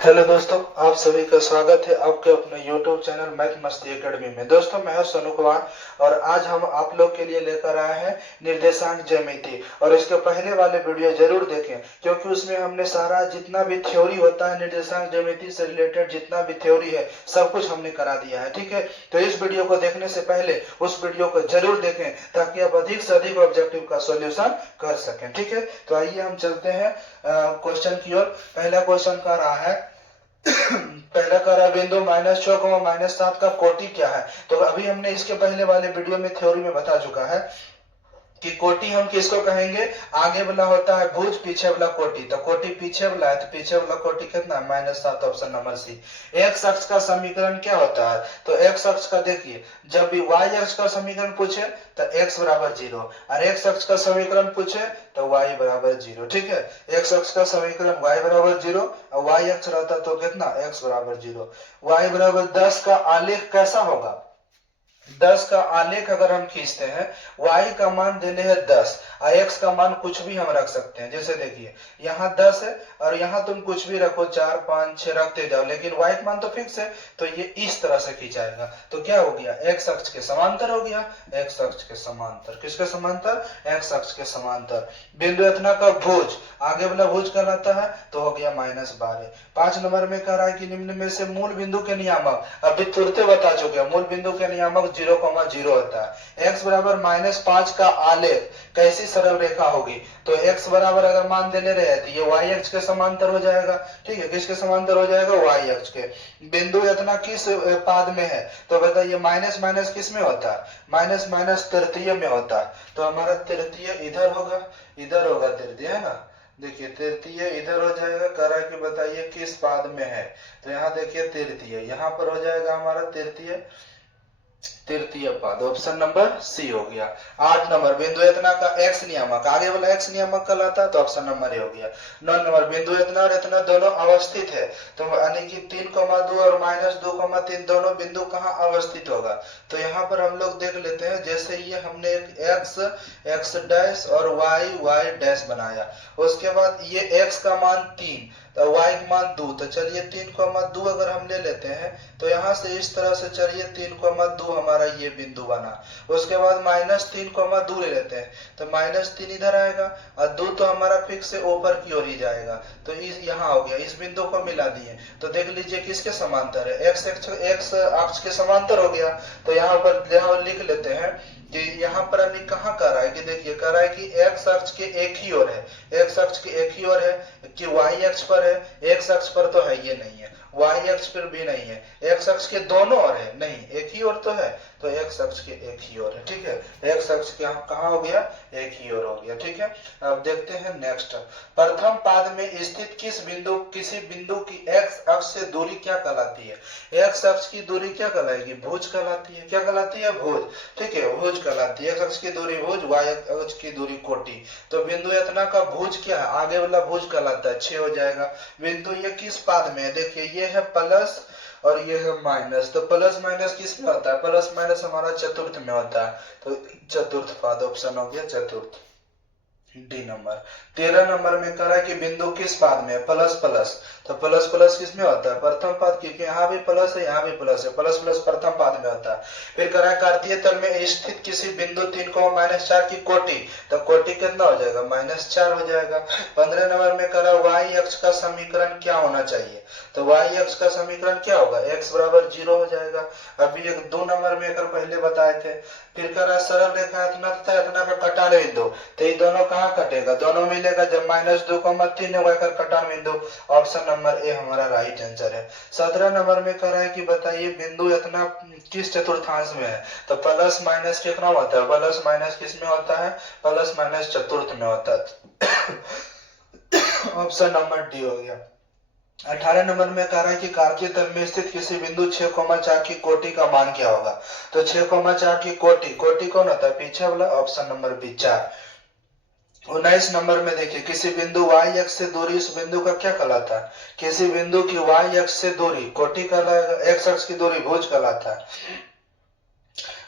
Hello दोस्तों, आप सभी का स्वागत है आपके अपने YouTube चैनल मैथ मस्ती एकेडमी में। दोस्तों, मैं हूं सोनू कुमार और आज हम आप लोग के लिए लेकर आए हैं निर्देशांक ज्यामिति। और इसके पहले वाले वीडियो जरूर देखें क्योंकि उसमें हमने सारा जितना भी थ्योरी होता है निर्देशांक ज्यामिति से रिलेटेड जितना भी थ्योरी है सब कुछ हमने करा दिया है। ठीक है, तो इस वीडियो को देखने से पहले उस वीडियो को जरूर देखें ताकि आप अधिक से अधिक ऑब्जेक्टिव का सोल्यूशन कर सकें। ठीक है, तो आइए हम चलते हैं क्वेश्चन की ओर। पहला क्वेश्चन का रहा है पहला कह रहा है बिंदु -6, -7 का कोटि क्या है। तो अभी हमने इसके पहले वाले वीडियो में थ्योरी में बता चुका है कि कोटि हम किसको कहेंगे, आगे वाला होता है भुज, पीछे वाला कोटि। तो कोटि पीछे वाला है तो पीछे वाला कोटि कितना है, -7, ऑप्शन नंबर सी। एक्स अक्ष का समीकरण क्या होता है, तो एक्स अक्ष का देखिए, जब भी वाई अक्ष का समीकरण पूछे तो x बराबर 0 और एक्स अक्ष का समीकरण पूछे तो y बराबर 0। ठीक है, एक्स अक्ष का समीकरण y बराबर 0 और y अक्ष रहता तो कितना, x बराबर 0। y बराबर 10 का आलेख कैसा होगा, 10 का आलेख अगर हम खींचते हैं, y का मान देने हैं 10 और x का मान कुछ भी हम रख सकते हैं। जैसे देखिए यहाँ 10 है और यहाँ तुम कुछ भी रखो, 4, 5, 6 रखते जाओ, लेकिन y का मान तो फिक्स है। तो ये इस तरह से खींचाएगा तो क्या हो गया, x अक्ष के समांतर हो गया। x अक्ष के समांतर, किसके समांतर, x अक्ष के समांतर। बिंदु इतना का भुज, आगे वाला भुज कहलाता है तो हो गया -12। 5 नंबर में कह रहा है कि निम्न में से मूल बिंदु के नियामक, अभी तुरंत बता चुके, मूल बिंदु के नियामक 0,0 होता है। x बराबर -5 का आलेख कैसी सरल रेखा होगी, तो x बराबर अगर मान देने रहे तो ये y अक्ष के समांतर हो जाएगा। ठीक है, किसके समांतर हो जाएगा, y अक्ष के। बिंदु इतना किस पाद में है, तो बताइए माइनस माइनस किस में होता है, माइनस माइनस तृतीय में होता है। तो हमारा तृतीय इधर होगा, इधर होगा तृतीय, है ना। देखिए तृतीय इधर हो जाएगा, कह रहा है कि बताइए किस पाद में है, तो यहाँ देखिए तृतीय, यहाँ पर हो जाएगा हमारा तृतीय, तृतीय पद, ऑप्शन नंबर सी हो गया। 8 नंबर बिंदु इतना का x नियामक, आगे वाला x नियामक कहलाता है तो ऑप्शन नंबर ए हो गया। 9 नंबर बिंदु इतना और इतना दोनों अवस्थित है, तो यानी कि 3,2 और -2,3 दोनों बिंदु कहाँ अवस्थित होगा, तो यहाँ पर हम लोग देख लेते हैं। जैसे ये हमने एक x डैश और y डैश बनाया, उसके बाद ये x का मान 3 तो y का मान 2, तो चलिए 3,2 अगर हम ले लेते हैं तो यहाँ से इस तरह से चलिए 3,2 हमारा ये बिंदु बना। उसके बाद -3,2 ले लेते हैं तो -3 इधर आएगा और 2 तो हमारा फिक्स है ऊपर की ओर ही जाएगा, तो इस यहाँ हो गया, इस बिंदु को मिला दिए। तो देख लीजिए किसके समांतर है, x अक्ष के समांतर हो गया। तो यहाँ पर यहाँ लिख लेते हैं कि यहाँ पर अभी कहाँ कर रहा है कि देखिए कह रहा है कि x अक्ष के एक ही ओर है, x अक्ष के एक ही ओर है कि y अक्ष पर है, x अक्ष पर तो है ये नहीं है, y अक्ष पर भी नहीं है, x अक्ष के दोनों ओर है, नहीं एक ही ओर तो है, तो x अक्ष के एक ही ओर है। ठीक है, x अक्ष के कहाँ हो गया, एक ही ओर हो गया। ठीक है, अब देखते हैं नेक्स्ट। प्रथम पाद में स्थित किसी बिंदु की x अक्ष से दूरी क्या कहलाती है, x अक्ष की दूरी क्या कहलाएगी, भुज कहलाती है। क्या कहलाती है, भुज। ठीक है, भुज कहलाती है, x अक्ष की दूरी भुज, y अक्ष की दूरी कोटि। तो बिंदु इतना का भुज क्या है, आगे वाला भुज कहलाता है, 6 हो जाएगा। बिंदु ये किस पाद में है, देखिए ये है प्लस और ये है माइनस, तो प्लस माइनस किस में होता है, प्लस माइनस हमारा चतुर्थ में होता है, तो चतुर्थ पाद, ऑप्शन हो गया चतुर्थ, डी नंबर। 13 नंबर में कह रहा है कि बिंदु किस पाद में है, प्लस प्लस, तो प्लस प्लस किस में होता है, प्रथम पाद, क्योंकि यहाँ भी प्लस है यहाँ भी प्लस है, प्लस प्लस प्रथम पाद में होता है। फिर कह रहा है कार्तीय तल में स्थित किसी बिंदु 3,-4 की कोटि, तो कोटि कितना हो जाएगा, -4 हो जाएगा। 15 नंबर में कह रहा है वाई अक्ष का समीकरण क्या होना चाहिए, तो वाई अक्ष का समीकरण क्या होगा, x बराबर 0 हो जाएगा। अभी एक 2 नंबर में अगर पहले बताए थे। फिर कह रहा है सरल रेखा इतना तथा इतना का कटान बिंदु, तो ये दोनों कहाँ कटेगा, दोनों मिलेगा जब -2,3 होगा कर कटान बिंदु, ऑप्शन नंबर ए हमारा राइट आंसर है। 17 नंबर में कह रहा है कि बताइए बिंदु इतना किस चतुर्थांश में है, तो प्लस माइनस कितना होता है, प्लस माइनस किस में होता है, प्लस माइनस चतुर्थ में होता है, ऑप्शन नंबर डी हो गया। 18 नंबर में कह रहा है कि कार्तीय तल में स्थित किसी बिंदु 6,4 की कोटि का मान क्या होगा, तो 6,4 की कोटि, कोटि कौन होता है, पीछे वाला, ऑप्शन नंबर बी 4। 19 नंबर में देखिए किसी बिंदु y अक्ष से दूरी उस बिंदु का क्या कहलाता है, किसी बिंदु की y अक्ष से दूरी कोटि कहलाएगा, x अक्ष की दूरी भुज कहलाता है।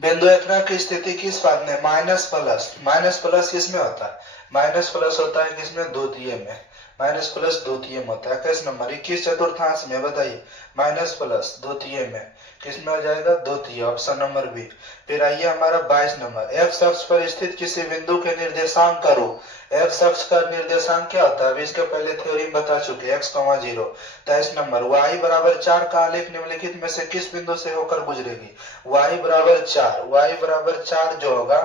बिंदु इतना की स्थिति किस पाद में, माइनस प्लस, माइनस प्लस किस में होता है, माइनस प्लस होता है किसमें, द्वितीय में, माइनस प्लस द्वितीय में होता है। किस नंबर 21 चतुर्थांश में बताइए, माइनस प्लस द्वितीय में किस में हो जाएगा, द्वितीय, ऑप्शन नंबर बी। फिर आइए हमारा 22 नंबर, एक्स अक्ष पर स्थित किसी बिंदु के निर्देशांक का रूप। एक्स अक्ष का निर्देशांक क्या होता है, अभी इसके पहले थ्योरी बता चुके, एक्स, 0। 23 नंबर, y बराबर 4 का आलेख निम्नलिखित में से किस बिंदु से होकर गुजरेगी। y बराबर 4, y बराबर 4 जो होगा,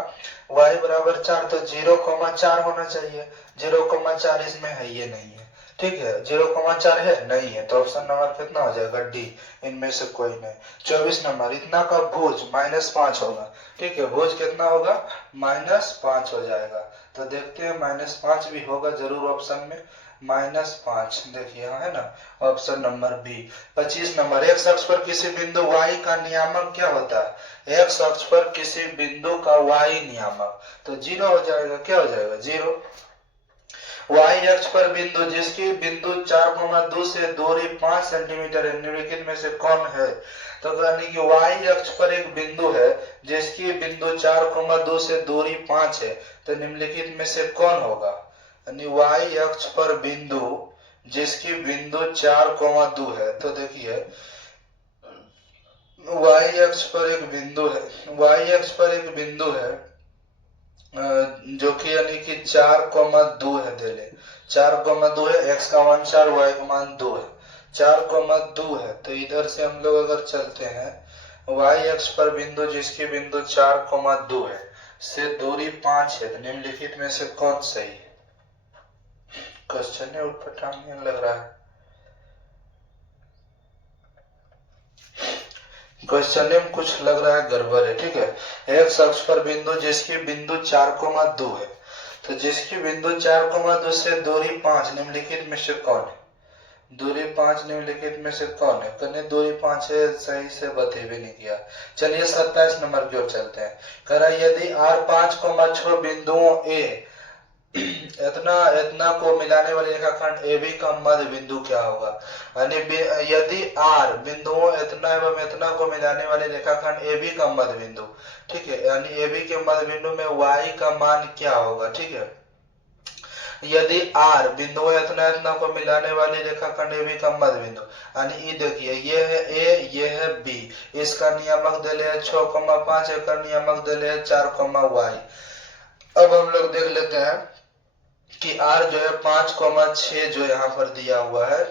y बराबर 4 तो 0,4 होना चाहिए। 0,4 इसमें है, ये नहीं है, ठीक है। 0,4 है, नहीं है, तो ऑप्शन नंबर कितना हो जाएगा, डी, इनमें से कोई नहीं। 24 नंबर, इतना का भुज -5 होगा, ठीक है। भुज कितना होगा, -5 हो जाएगा। तो देखते हैं -5 भी होगा जरूर ऑप्शन में, -5 देखिए यहाँ है ना, option number B. 25 number, X अक्ष पर किसी बिंदु y का नियामक क्या होता है। एक्स अक्ष पर किसी बिंदु का y नियामक तो 0 हो जाएगा, क्या हो जाएगा, 0। y अक्ष पर बिंदु जिसकी बिंदु 4,2 से दूरी 5 सेंटीमीटर है, निम्नलिखित में से कौन है। तो यानी कि y अक्ष पर एक बिंदु है जिसकी बिंदु 4,2 से दूरी 5 है, तो निम्नलिखित में से कौन होगा। यानी y अक्ष पर बिंदु जिसकी बिंदु 4,2 है, तो देखिए y अक्ष पर एक बिंदु है, y अक्ष पर एक बिंदु है जो कि यानी कि 4,2 है, दे ले 4,2 है, x का मान 4, y का मान 2 है, 4,2 है। तो इधर से हम लोग अगर चलते हैं, y अक्ष पर बिंदु जिसकी बिंदु 4,2 है से दूरी 5 है, तो निम्नलिखित में से कौन सही है। क्वेश्चन है उठपटांग लग रहा है, क्वेश्चन में कुछ लग रहा है गड़बड़ है, ठीक है। एक्स अक्ष पर बिंदु जिसकी बिंदु 4,2 है, तो जिसकी बिंदु 4,2 से दूरी 5 निम्नलिखित में से कौन है। दूरी 5 निम्नलिखित में से कौन है, कने दूरी 5 है, सही से बता भी नहीं किया। चलिए 27 नंबर की ओर चलते हैं। कह रहा यदि r 5,6 बिंदुओं ए इतना को मिलाने वाले रेखाखंड AB का मध्य बिंदु क्या होगा। यानी यदि R बिंदुओं इतना एवं इतना को मिलाने वाले रेखाखंड AB का मध्य बिंदु, ठीक है, यानी AB के मध्य बिंदु में y का मान क्या होगा, ठीक है। यदि R बिंदुओं इतना इतना को मिलाने वाले रेखाखंड AB का मध्य बिंदु, यानी ये देखिए, ये है A, ये है B, इसका नियामक दे ले 6,5, एक नियामक दे ले 4,y। अब हम लोग देख लेते हैं कि r जो है 5,6 जो यहाँ पर दिया हुआ है,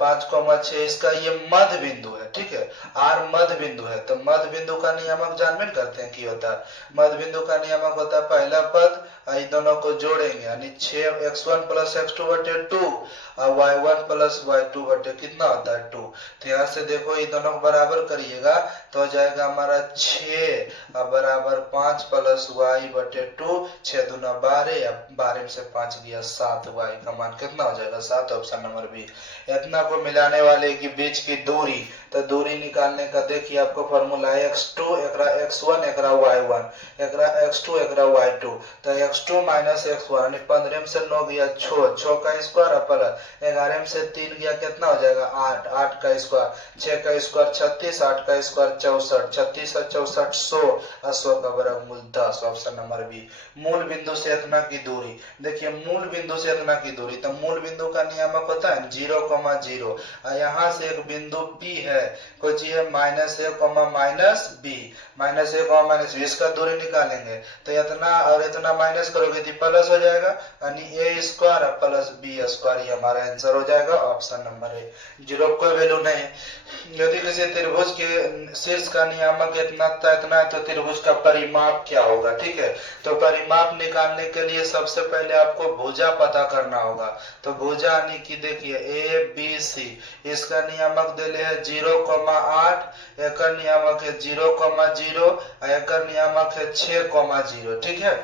5,6 इसका ये मध्य बिंदु है, ठीक है। r मध्य बिंदु है, तो मध्य बिंदु का नियामक जानबे करते हैं कि होता है। मध्य बिंदु का नियामक होता है पहला पद, इन दोनों को जोड़ेंगे यानी 6x1 प्लस x2 बटे 2 और y1 प्लस y2 बटे कितना होता है 2। तो यहाँ से देखो ये दोनों को बराबर करिएगा तो हो जाएगा हमारा 6 बराबर 5 प्लस y बटे 2, 6 दूना 12, 12 में से 5 गया 7, y का मान कितना हो जाएगा 7, ऑप्शन नंबर बी। इतना को मिलाने वाले के बीच की दूरी, तो दूरी निकालने का देखिए आपको फॉर्मूला है x2 एकरा x1 एकरा y1 एकरा x2 एकरा y2, तो x2 माइनस x1 यानी 15 में से 9 गया 6, 6 का स्क्वायर प्लस 11 में से 3 गया कितना हो जाएगा 8, 8 का स्क्वायर, 6 का स्क्वायर 36, 8 का स्क्वायर 64, 36 और 64 100 और 100 का वर्गमूल 10, ऑप्शन नंबर बी। मूल बिंदु से इतना की दूरी, देखिए मूल बिंदु से इतना की दूरी, तो मूल बिंदु का नियामक होता है 0,0, यहाँ से एक बिंदु P है, कोई चीज है -a, -b, इसका दूरी निकालेंगे तो इतना और इतना माइनस करोगे तो प्लस हो जाएगा, यानी a square plus b square, ये हमारा आंसर हो जाएगा ऑप्शन नंबर ए। 0 कोई वैल्यू नहीं। यदि किसी त्रिभुज के शीर्ष का नियामक इतना है तो त्रिभुज का परिमाप क्या होगा, ठीक है। तो परिमाप निकालने के लिए सबसे पहले आपको भुजा पता करना होगा, तो भुजा यानी कि देखिए ABC, इसका नियामक दिले है 0,8, एक नियामक है 0,0, एक नियामक है 6,0, ठीक है।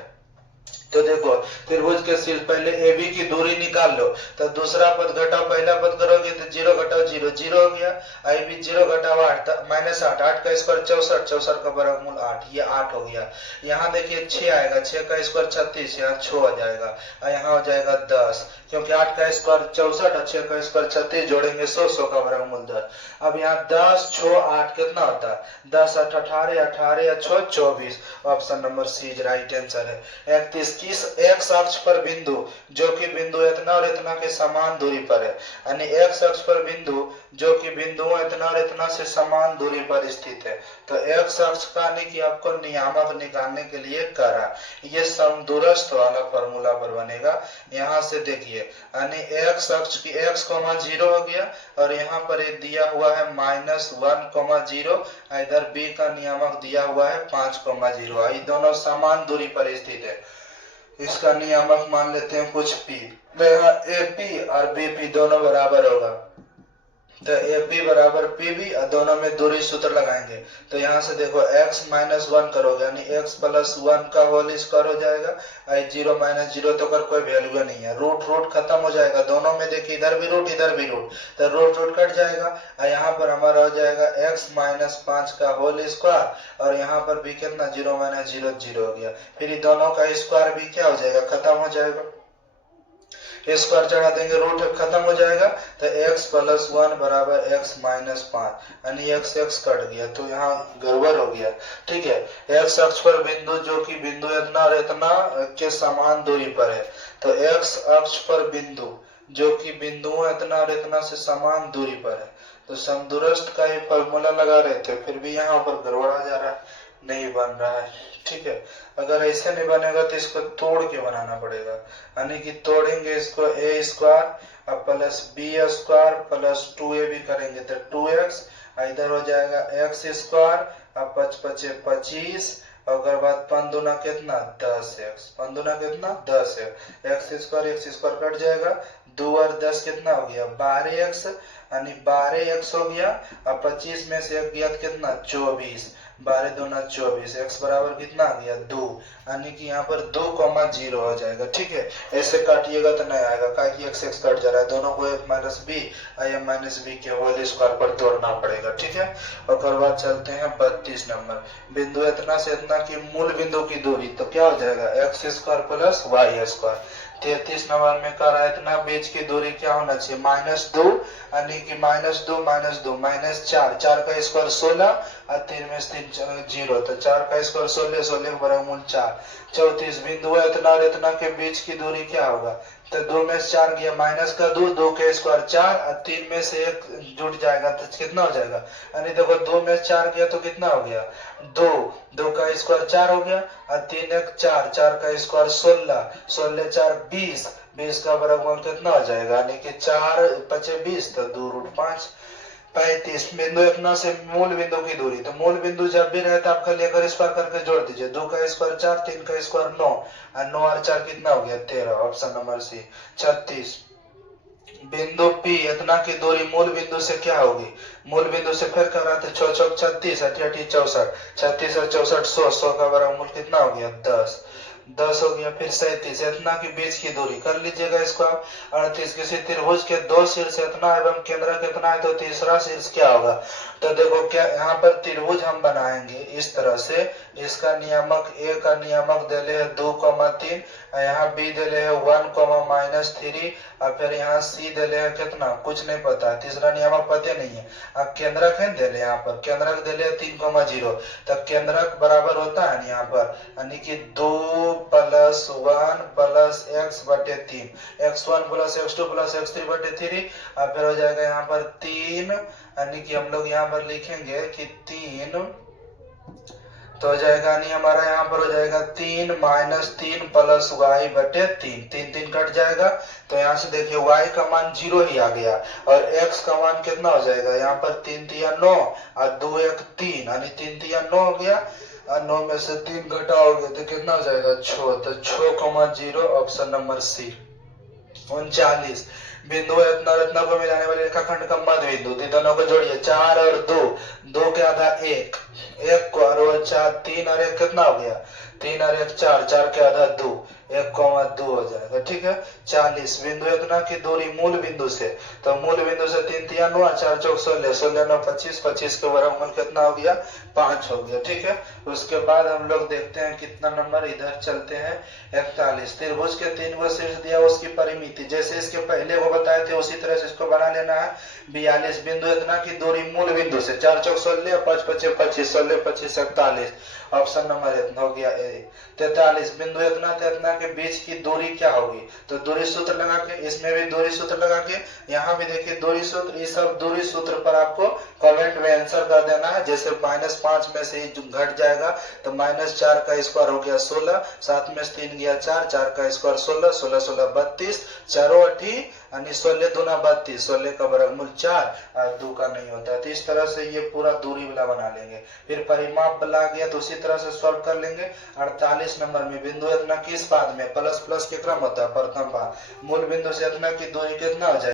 तो देखो त्रिभुज के शीर्ष पहले AB की दूरी निकाल लो, तो दूसरा पद घटाओ पहला पद करोगे तो 0 घटाओ 0 जीरो जीरो हो गया। आई भी 0 घटा हुआ 8 माइनस 8, 8 का स्क्वायर 64, 64 का वर्गमूल 8, ये 8 हो गया। यहाँ देखिए 6 आएगा, 6 का स्क्वायर 36, यहाँ 6 आ जाएगा और यहाँ हो जाएगा 10, क्योंकि 8 का स्क्वायर 64 और 6 का स्क्वायर 36 जोड़ेंगे 100, 100 का वर्गमूल 10। अब यहाँ 10 6 8 कितना होता है, 10 8 18, 18 या 6 24। Option number C is right answer है। 31 किस एक्स अक्ष पर बिंदु जो कि बिंदु इतना और इतना के समान दूरी पर है, यानी एक्स अक्ष पर बिंदु जो कि बिंदु इतना और इतना से समान दूरी पर स्थित है। तो एक्स अक्ष का यानी कि आपको नियामक निकालने के लिए करा, ये समदूरस्थ वाला फॉर्मूला पर बनेगा। यहाँ से देखिए यानी एक्स अक्ष की x, 0 हो गया और यहाँ पर एक दिया हुआ है -1, 0, इधर b का नियामक दिया हुआ है 5, 0। ये दोनों समान दूरी पर स्थित है, इसका नियामक मान लेते हैं कुछ p। तो यहाँ AP और BP दोनों बराबर होगा, तो AP बराबर PB और दोनों में दूरी सूत्र लगाएंगे। तो यहाँ से देखो x -1 करोगे यानी x + 1 का होल स्क्वायर हो जाएगा। 0 - 0 तो कर कोई वैल्यू नहीं है, रूट रूट खत्म हो जाएगा, दोनों में देखिए इधर भी रूट इधर भी रूट, तो रूट रूट कट जाएगा और यहाँ पर हमारा हो जाएगा x - 5 का होल स्क्वायर और यहाँ पर भी कितना 0 - 0 0 हो गया। फिर दोनों का स्क्वायर भी क्या हो जाएगा, खत्म हो जाएगा, स्क्वायर चढ़ा देंगे रूट खत्म हो जाएगा। तो x + 1 बराबर x - 5 यानी x x कट गया, तो यहाँ गड़बड़ हो गया। ठीक है, x अक्ष पर बिंदु जो कि बिंदु इतना और इतना के समान दूरी पर है, तो x अक्ष पर बिंदु जो कि बिंदु इतना और इतना से समान दूरी पर है, तो समदूरस्थ का ही फॉर्मूला लगा रहे थे, फिर भी यहाँ पर गड़बड़ा जा रहा है, नहीं बन रहा है। ठीक है, अगर ऐसे नहीं बनेगा तो इसको तोड़ के बनाना पड़ेगा, यानी कि तोड़ेंगे इसको a² अब +b² + 2ab करेंगे तो 2x, इधर हो जाएगा x² अब 5 5 25 और बाद 5 दूना कितना 10x, 5 दूना कितना 10x, x² कट जाएगा, 2 और 10 कितना हो गया 12x, यानी 12x हो गया। अब 25 में से 1 गया तो कितना 24, 12 दूना 24, x बराबर कितना आ गया 2, यानी कि यहाँ पर 2, 0 हो जाएगा। ठीक है, ऐसे काटिएगा तो नहीं आएगा, क्या कि x x कट जा रहा है, दोनों को a - b - b के होल स्क्वायर पर तोड़ना पड़ेगा। ठीक है, और बाद चलते हैं 32 नंबर, बिंदु इतना से इतना की मूल बिंदु की दूरी, तो क्या हो जाएगा x² + y²। 33 नंबर में कर रहा है इतना बीच की दूरी क्या होना चाहिए -2, यानी कि -2 -4, 4 का स्क्वायर 16 और 3 में से 3 0, तो 4 का स्क्वायर 16, 16 का वर्गमूल 4। 34 बिंदु इतना और इतना के बीच की दूरी क्या होगा, तो 2 में से 4 गया -2, 2 के स्क्वायर 4 और 3 में से 1 जुट जाएगा तो कितना हो जाएगा, यानी देखो 2 में से 4 गया तो कितना हो गया 2, 2 का स्क्वायर 4 हो गया और 3 1 4, 4 का स्क्वायर 16, 16 4 20, 20 का वर्गमूल कितना हो जाएगा, यानी कि 4 5 20, तो 2√5। 35 बिंदु इतना से मूल बिंदु की दूरी, तो मूल बिंदु जब भी रहता है आप खाली अगर स्क्वायर करके जोड़ दीजिए, 2 का स्क्वायर 4, 3 का स्क्वायर 9 और 9 और 4 कितना हो गया 13, ऑप्शन नंबर सी। 36 बिंदु P इतना की दूरी मूल बिंदु से क्या होगी, मूल बिंदु से फिर कर रहा था 6 6 36, 8 8 64, 36 और 64 100, 100 का वर्गमूल कितना हो गया 10, 10 हो गया। फिर 37 इतना की बीच की दूरी कर लीजिएगा इसको आप। 38 किसी त्रिभुज के 2 शीर्ष इतना एवं केंद्र कितना है, तो तीसरा शीर्ष क्या होगा, तो देखो क्या यहाँ पर त्रिभुज हम बनाएंगे इस तरह से, इसका नियामक a का नियामक देले है 2, 3, यहाँ b देले है 1, -3 और फिर यहाँ c देले है कितना कुछ नहीं पता है, तीसरा नियामक पता नहीं है। अब केंद्रक है देले, यहाँ पर केंद्रक देले 3, 0, तो केंद्रक बराबर होता है यहाँ पर, यानी कि 2 + 1 + x/3, x1 + x2 + x3/3 और फिर हो जाएगा यहाँ पर 3, यानी कि हम लोग यहाँ पर लिखेंगे कि 3, तो हो जाएगा नहीं हमारा यहाँ पर हो जाएगा 3 - 3 + y/3, 3 3 कट जाएगा, तो यहाँ से देखिए y का मान 0 ही आ गया और x का मान कितना हो जाएगा, यहाँ पर 3 3 9 और 2 1 3, यानी 3 3 9 हो गया और 9 में से 3 घटाओगे तो कितना हो जाएगा 6, तो 6, 0, ऑप्शन नंबर सी। 39 बिंदु इतना रत्ना को मिलाने वाले रेखाखंड का मध्य बिंदु, दोनों को जोड़िए 4 और 2, 2 के आधा 1, 1 को और 4, 3 और 1 कितना हो गया 3 और 1 4, 4 के आधा 2, 1, 2 हो जाएगा। ठीक है, 40 बिंदु इतना की दूरी मूल बिंदु से, तो मूल बिंदु से 3 3 गया 9, 4 चौक 16, 16 9 25, 25 के वर्गमूल कितना हो गया 5 हो गया। ठीक है, उसके बाद हम लोग देखते हैं कितना नंबर, इधर चलते हैं 41। त्रिभुज के 3 गो शीर्ष दिया, उसकी परिमिति जैसे इसके पहले वो बताए थे उसी तरह से इसको बना लेना है। 42 बिंदु इतना की दूरी मूल बिंदु से 4 चौक 16, 5 25 25, 16 25 41। ऑप्शन नंबर इतना हो गया ए। 43 बिंदु इतना के बीच की दूरी क्या होगी, तो दूरी सूत्र लगा के, इसमें भी दूरी सूत्र लगा के, यहाँ भी देखिए दूरी सूत्र, इस सब दूरी सूत्र पर आपको कमेंट में आंसर कर देना है। जैसे -5 में से ही घट जाएगा तो -4 का स्क्वायर हो गया 16, 7 में से 3 गया 4, 4 का स्क्वायर 16, 16 16 32, चारों अठी यानी 16 दूना 32, 16 का वर्गमूल 4 और 2 का नहीं होता है। तो इस तरह से ये पूरा दूरी वाला बना लेंगे। फिर परिमाप वाला आ गया तो उसी तरह से सॉल्व कर लेंगे। 48 नंबर में बिंदु इतना किस पाद में, प्लस प्लस के क्रम होता है प्रथम पाद, मूल बिंदु से इतना की दूरी कितना हो जाएगा